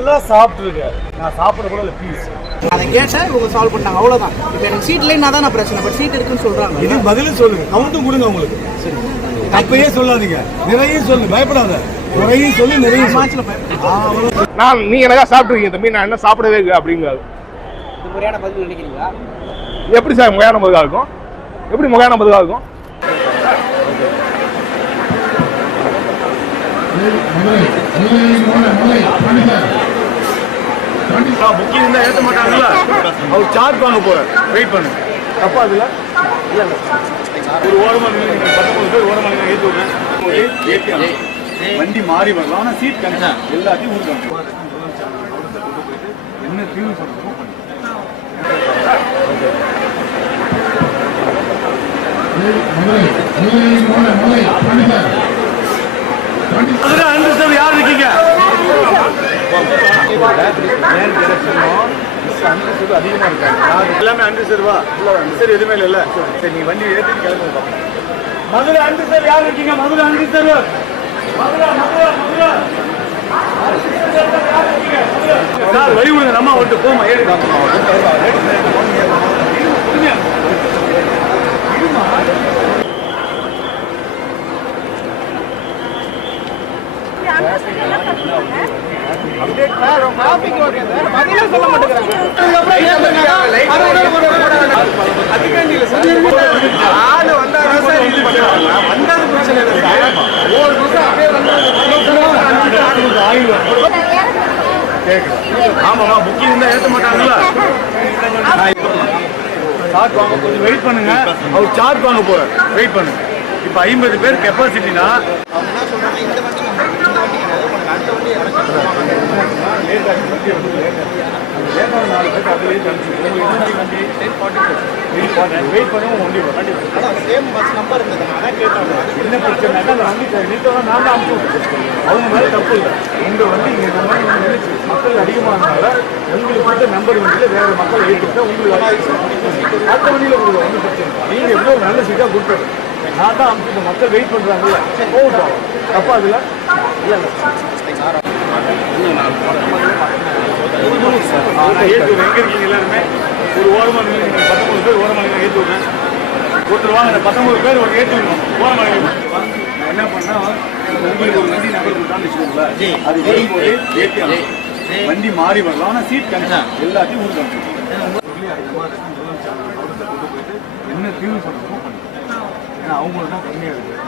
நல்லா சாப்பிட்டுருக்கேன். நான் சாப்பிட கூட இல்லை ப்ளீஸ். அதை கேட்டேன், இவங்க சால்வ் பண்ணாங்க, அவ்வளோதான். இப்போ எனக்கு சீட் இல்லைன்னா தான் பிரச்சனை, பட் சீட் இருக்குன்னு சொல்கிறாங்க. இது பதிலும் சொல்லுங்க, கவுண்ட்டும் கொடுங்க உங்களுக்கு. சரி, அப்பயே சொல்லாதீங்க, நிறைய சொல்லு, பயப்படாத. நிறைய சொல்லி நிறைய மாச்சில் நான் நீங்க என்ன சாப்பிட்டுருக்கீங்க தம்பி, நான் என்ன சாப்பிடவே இல்லை அப்படிங்கிறாரு. இது முறையான பதில் நினைக்கிறீங்களா? எப்படி சார் முறையான பதிலாக இருக்கும்? எப்படி முறையான பதிலாக இருக்கும்? புக்கிங் தான் ஏற்ற மாட்டாங்கல்ல, அவர் சார்ஜ் வாங்க போறார். வெயிட் பண்ணுங்க. தப்பா அதுல ஒரு ஓரமாக 19 பேர் ஓரமாக ஏற்றி விடுறேன். வண்டி மாறி வரலாம், ஆனால் சீட் கன்ஃபார்ம். எல்லாத்தையும் ஊருக்கு என்ன தீர்வு சொல்றோமோ பண்ணி. யார் இருக்கீங்க? அதிகமா இருக்காங்க எல்லாமே அன்ரிசர்வா சரி, எதுவுமே இல்ல. சரி, நீ வண்டி ஏற்றிட்டு கிளம்புங்க. மதுரை அன்ரிசர்வ் யார் இருக்கீங்க? மதுரை அன்ரிசர்வ் சார் வழி விடுங்க. நம்ம வந்து போமா ஏறி சொல்ல மாட்டேங்கிறாங்க. ஆமாமா, புக்கிங் தான் ஏற்ற மாட்டாங்கல்ல. சார்ஜ் வாங்க கொஞ்சம் வெயிட் பண்ணுங்க. அவர் சார்ஜ் வாங்க போறார். வெயிட் பண்ணுங்க. இப்ப 50 பேர் கெப்பாசிட்டினா வெயிட் பண்ணுவோம். வண்டி என்ன பிரச்சனை? நான் தான் அனுப்பிச்சு அவங்க மேலே தப்பு இல்லை. உங்க வண்டி மக்கள் அதிகமானதுனால உங்களுக்கு கொடுத்த நம்பர் வண்டியில் வேற மக்கள் ஏற்றிட்டா உங்களுக்கு அடுத்த வண்டியில் கொடுக்கும். ஒன்றும் பிரச்சனை. நீங்க எவ்வளோ நல்ல சீட்டாக கொடுத்தது. நான் தான் அனுப்பிச்சு மக்கள் வெயிட் பண்றாங்கல்ல, போகட்டும். தப்பா அதுல இல்லை ஏற்றி எங்க இருக்கீங்க எல்லாருமே? ஒரு ஓரமாக 19 பேர் ஓரமாக ஏற்றி விடுறேன். ஒருத்தர் வாங்க, 19 பேர் ஒரு ஏற்றி விடணும். ஓரமாக என்ன பண்ணா, உங்களுக்கு ஒரு வண்டி நம்பர் கொடுத்தான்னு வச்சுக்கோங்களேன். அது வரும்போது ஏற்றி வண்டி மாறி வரலாம், ஆனால் சீட் கன்ஃபார்ம். எல்லாத்தையும் ஊருக்கு அனுப்பிச்சு சொல்லி அதிகமாக கொண்டு போயிட்டு என்ன தீர்வு சொல்றோமோ பண்ணி. ஏன்னா அவங்களுக்கு தான் கம்மியாக இருக்குது.